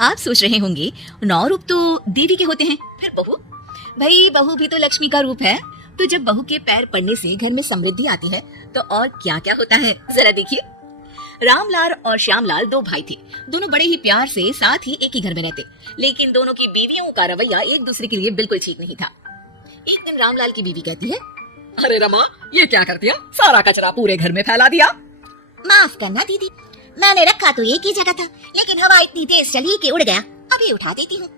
आप सोच रहे होंगे 9 रूप तो देवी के होते हैं, फिर बहू? भाई बहू भी तो लक्ष्मी का रूप है। तो जब बहू के पैर पड़ने से घर में समृद्धि आती है तो और क्या क्या होता है जरा देखिए। रामलाल और श्यामलाल 2 भाई थे। दोनों बड़े ही प्यार से साथ ही एक ही घर में रहते, लेकिन दोनों की बीवियों का रवैया एक दूसरे के लिए बिल्कुल ठीक नहीं था। एक दिन रामलाल की बीवी कहती है, अरे रमा, ये क्या कर दिया? सारा कचरा पूरे घर में फैला दिया। माफ करना दीदी, मैंने रखा तो एक ही जगह था, लेकिन हवा इतनी तेज चली कि उड़ गया। अभी उठा देती हूँ।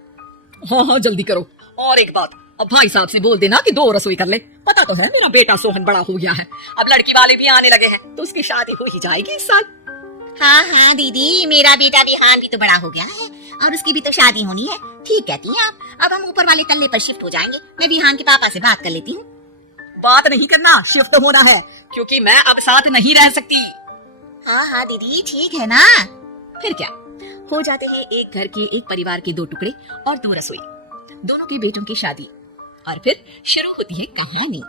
हाँ हाँ जल्दी करो। और एक बात, अब भाई साहब से बोल देना कि 2 रसोई कर ले। पता तो है मेरा बेटा सोहन बड़ा हो गया है, अब लड़की वाले भी आने लगे हैं, तो उसकी शादी हो ही जाएगी इस साल। हाँ हाँ दीदी, मेरा बेटा विहान भी तो बड़ा हो गया है और उसकी भी तो शादी होनी है। ठीक कहती हैं आप। अब हम ऊपर वाले तल्ले पर शिफ्ट हो जाएंगे। मैं विहान के पापा से बात कर लेती हूँ। बात नहीं करना, शिफ्ट होना है, क्योंकि मैं अब साथ नहीं रह सकती। हाँ हाँ दीदी, ठीक है ना। फिर क्या हो जाते हैं एक घर के, एक परिवार के 2 टुकड़े और 2 रसोई, दोनों के बेटों की शादी। और फिर शुरू होती है कहानी।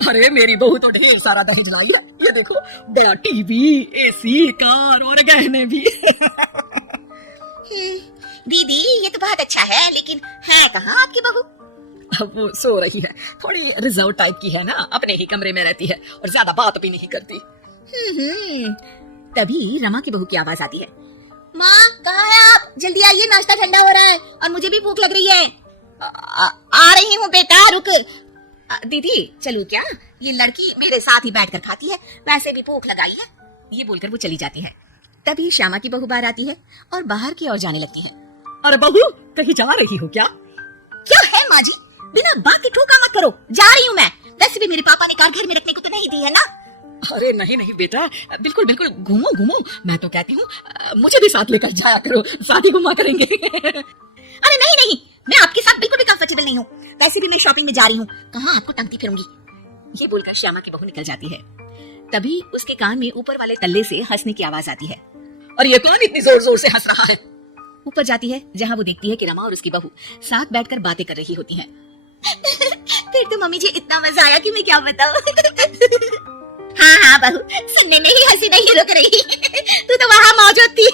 अरे मेरी बहू तो ढेर सारा दहेज लाई है, ये देखो, बड़ा टीवी, एसी, कार और गहने भी। दीदी ये तो बहुत अच्छा है, लेकिन है कहाँ आपकी बहू? अब वो सो रही है, थोड़ी रिजर्व टाइप की है ना, अपने ही कमरे में रहती है और ज्यादा बात भी नहीं करती। तभी रमा की बहू की आवाज आती है, माँ कहाँ है आप? जल्दी आइए, नाश्ता ठंडा हो रहा है और मुझे भी भूख लग रही है। आ रही हूँ बेटा, रुक। दीदी चलूं क्या? ये लड़की मेरे साथ ही बैठकर खाती है, वैसे भी भूख लगाई है। ये बोलकर वो चली जाती है। तभी श्यामा की बहू बाहर आती है और बाहर की ओर जाने लगती है। अरे बहू, कहीं जा रही हो क्या? क्या है माँ जी, बिना बात के ठोका मत करो। जा रही हूँ मैं। वैसे भी मेरे पापा ने कार घर में रखने को तो नहीं दी है ना। अरे नहीं नहीं बेटा, बिल्कुल बिल्कुल, घूमो घूमो। मैं तो कहती हूँ मुझे भी साथ लेकर जाया करो, साथ ही घुमा करेंगे। अरे नहीं नहीं, मैं आपके साथ बिल्कुल भी कंफर्टेबल नहीं हूँ। वैसे भी मैं शॉपिंग में जा रही हूँ, कहाँ आपको टंगती फिरूंगी। ये बोलकर श्यामा की बहू निकल जाती है। तभी उसके कान में ऊपर वाले तल्ले से हंसने की आवाज आती है। और ये कौन इतनी जोर जोर से हंस रहा है? ऊपर जाती है, जहाँ वो देखती है कि रमा और उसकी बहू साथ बैठकर बातें कर रही होती हैं। फिर तो मम्मी जी इतना मजा आया कि मैं क्या बताऊं। हाँ हाँ बहू, सुनने में ही हंसी नहीं रुक रही। तू तो वहाँ मौजूद थी।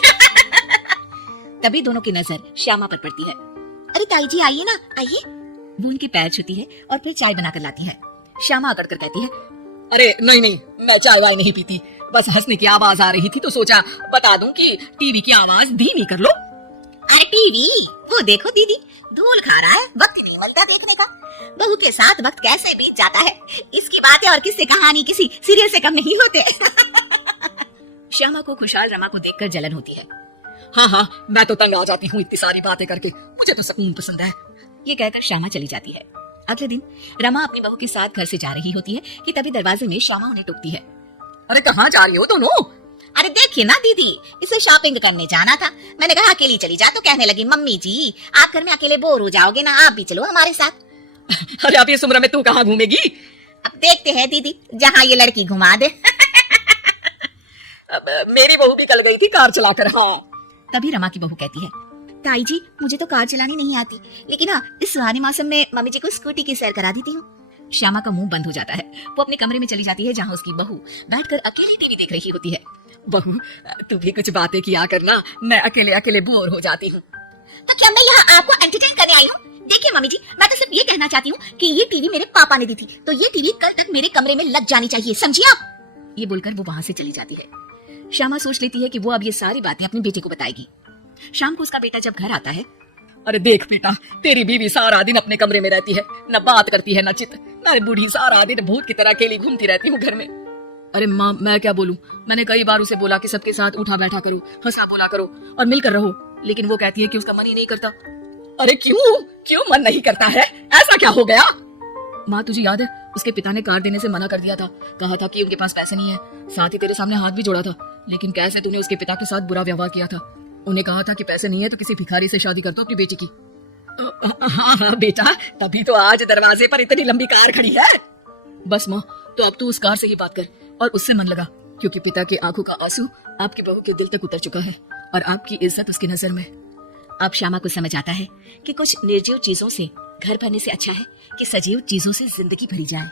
तभी दोनों की नजर श्यामा पर पड़ती है। अरे ताई जी आइए ना, आइए। वो उनके पैर छूती है और फिर चाय बनाकर लाती है। श्यामा अकड़ कर कहती है, अरे नहीं नहीं, मैं चाय वाय नहीं पीती, बस हंसने की आवाज आ रही थी तो सोचा बता दूं कि टीवी की आवाज धीमी कर लो। अरे टीवी, वो देखो दीदी, धूल खा रहा है, वक्त नहीं मिलता देखने का। बहू के साथ वक्त कैसे बीत जाता है, इसकी बातें और किससे कहानी किसी सीरियल से कम नहीं होते। श्यामा को खुशहाल रमा को देखकर जलन होती है। हाँ हाँ, मैं तो तंग आ जाती हूँ इतनी सारी बातें करके, मुझे तो सुकून पसंद है। ये कहकर श्यामा चली जाती है। अगले दिन रमा अपनी बहू के साथ घर से जा रही होती है कि तभी दरवाजे में श्यामा उन्हें टोकती है। अरे कहाँ जा रही हो दोनों? अरे देखिए ना दीदी, इसे शॉपिंग करने जाना था। मैंने कहा अकेली चली जा, तो कहने लगी मम्मी जी आप घर में अकेले बोर हो जाओगे ना, आप भी चलो हमारे साथ। अरे अब इस उम्र में तू कहाँ घूमेगी? अब देखते हैं दीदी, जहाँ ये लड़की घुमा दे। मेरी बहू भी कल गई थी कार चलाकर। हाँ। तभी रमा की बहू कहती है, ताई जी मुझे तो कार चलानी नहीं आती, लेकिन हाँ इस सुहाने मौसम में मम्मी जी को स्कूटी की सैर करा देती हूँ। श्यामा का मुंह बंद हो जाता है। वो अपने कमरे में चली जाती है, जहाँ उसकी बहू बैठकर अकेली टीवी देख रही होती है। बहू तू भी कुछ बातें किया करना, मैं अकेले अकेले बोर हो जाती हूँ। तो क्या मैं यहाँ आपको एंटरटेन करने आई हूँ? देखिए मम्मी जी, मैं तो सिर्फ ये कहना चाहती हूँ कि ये टीवी मेरे पापा ने दी थी, तो ये टीवी कल तक मेरे कमरे में लग जानी चाहिए, समझिए आप। ये बोलकर वो वहाँ से चली जाती है। श्यामा सोच लेती है कि वो अब ये सारी बातें अपने बेटे को बताएगी। शाम को उसका बेटा जब घर आता है, अरे देख बेटा, तेरी बीवी सारा दिन अपने कमरे में रहती है, न बात करती है न चित। मैं बूढ़ी सारा दिन भूत की तरह अकेली घूमती रहती हूँ घर में। अरे माँ, मैं क्या बोलूं, मैंने कई बार उसे बोला कि सबके साथ उठा बैठा करो, हंसा बोला करो और मिलकर रहो, लेकिन वो कहती है कि उसका मन ही नहीं करता। अरे क्यों क्यों मन नहीं करता है? ऐसा क्या हो गया? माँ तुझे याद है, उसके पिता ने कार देने से मना कर दिया था, कहा था कि उनके पास पैसे नहीं है, साथ ही तेरे सामने हाथ भी जोड़ा था, लेकिन कैसे तूने उसके पिता के साथ बुरा व्यवहार किया था। उन्हें कहा था कि पैसे नहीं है तो किसी भिखारी से शादी कर दो अपनी बेटी की। हाँ बेटा, तभी तो आज दरवाजे पर इतनी लंबी कार खड़ी है। बस माँ, तो अब तू उस कार से ही बात कर और उससे मन लगा, क्योंकि पिता की आंखों का आंसू आपकी बहू के दिल तक उतर चुका है और आपकी इज्जत उसकी नजर में। अब श्यामा को समझ आता है कि कुछ निर्जीव चीजों से घर भरने से अच्छा है कि सजीव चीजों से जिंदगी भरी जाए।